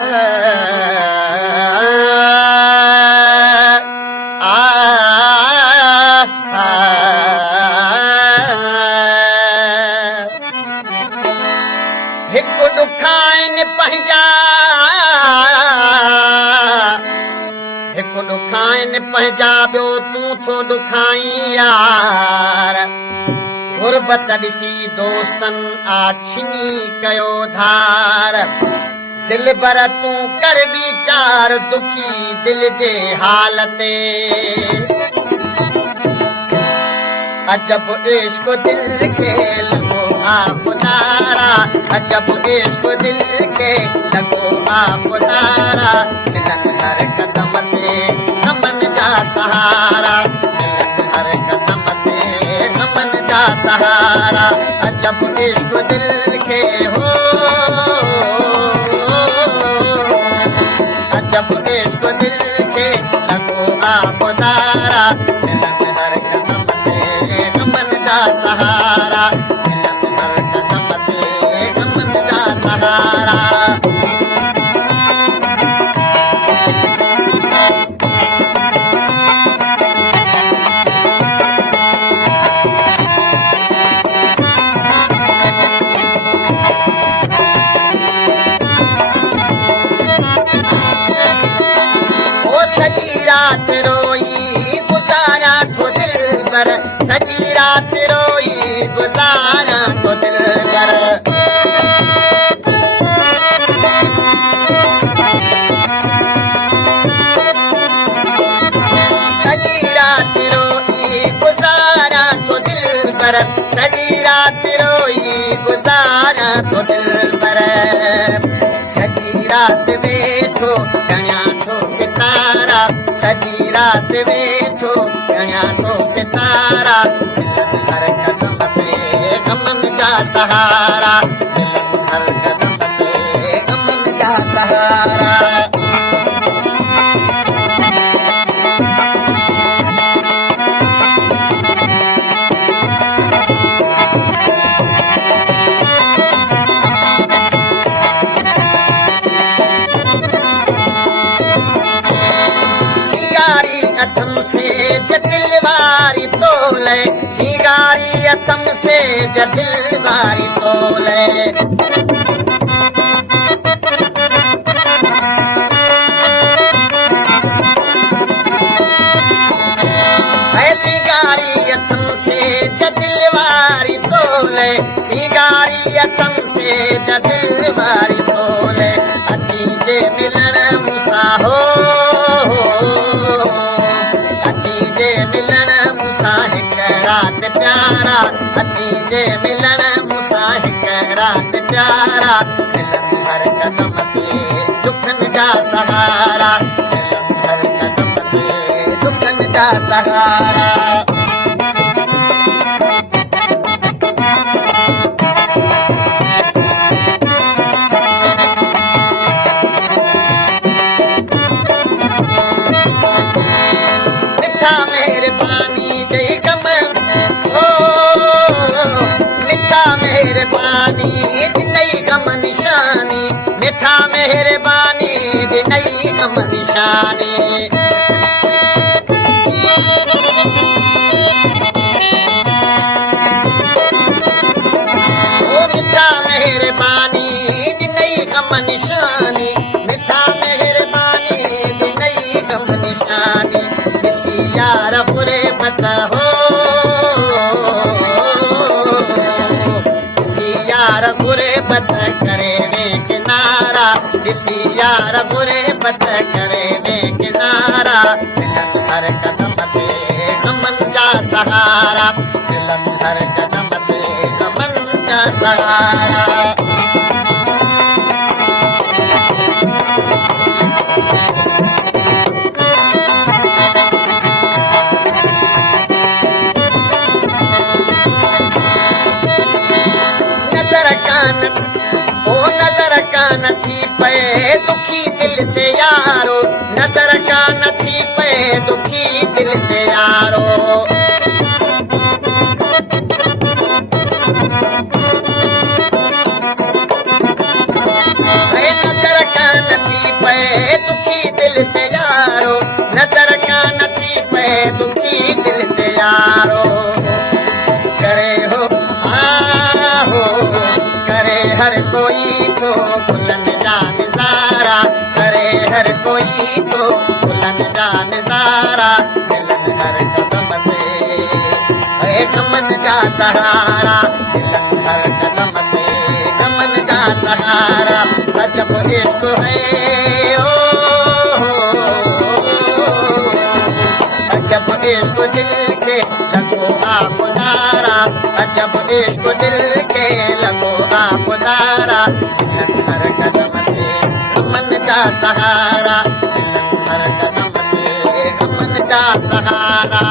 हिकु ॾुखाइनि पंहिंजा हिकु ॾुखाइनि पंहिंजा ॿियो तूं थो ॾुखाई यार गुरबत ॾिसी दोस्तनि आछिनी कयो धार दिल भर तूं कर वीचार दुखी दिल जे हाल ते अजब इश्क दिल के लगो आ खुदारा अजब इश्क दिल के लगो आ खुदारा मिलन हर कदम ते हमन जा सहारा मिलन हर कदम ते हमन जा सहारा अजब इश्क दिल के हो अजब इश्क दिल के लगो आ खुदारा मिलन हर कदम सहारा मिलन हर कदम ते हमन जा सहारा ओ सजी रात रोई गुजारा ठो दिल पर सजी रात रोई गुजारा ठो दिल पर सजी रात रोई गुजारा ठो दिल पर सजी रात रोई गुजारा ठो दिल पर सजी रात वेठो गणिया ठो सितारा सजी रात वेठो गणिया ठो सितारा मिलन हर कदम ते हमन जा सहारा मिलन हर कदम ते हमन जा सहारा अथम से दिल वारी तोले सिंगारी अथम से दिल वारी तोले सिंगारी अथम से दिल वारी तोले सिंगारी अथम से दिल वारी तोले अची जे मिलण मूंसां हो रात प्यारा अची जे मिलन मूंसां हिकु रात प्यारा मिलन हर कदम ते दुखनि जा सहारा मिलन हर कदम ते दुखनि जा सहारा मिठा मेहरबानी दे कम मिठा मेहरबानी नई गम निशानी मिठा मेहरबानी नई गम निशानी ओ मिठा मेहरबानी नई गम निशानी मिठा मेहरबानी नई गम निशानी किसी यार बुरे मत हो बुरे बद करे वे किनारा किसी यार बुरे बद करे वे किनारा मिलन हर कदम ते हमन जा सहारा मिलन हर कदम ते हमन जा सहारा ओ नजर कान थी पे दुखी दिल ते यारो नजर कान थी पे दुखी दिल ते यारो नजर कान थी कोई तो बुलन जा नज़ारा करे हर कोई तो बुलन जा नज़ारा मिलन हर कदम ते गमन जा सहारा मिलन हर कदम ते गमन जा सहारा अजब इश्क है ओ अजब इश्क दिल के लगो आप दारा अजब इश्क दिल के लगो आप दारा मिलन हर कदम ते गमन जा सहारा मिलन हर कदम ते गमन जा सहारा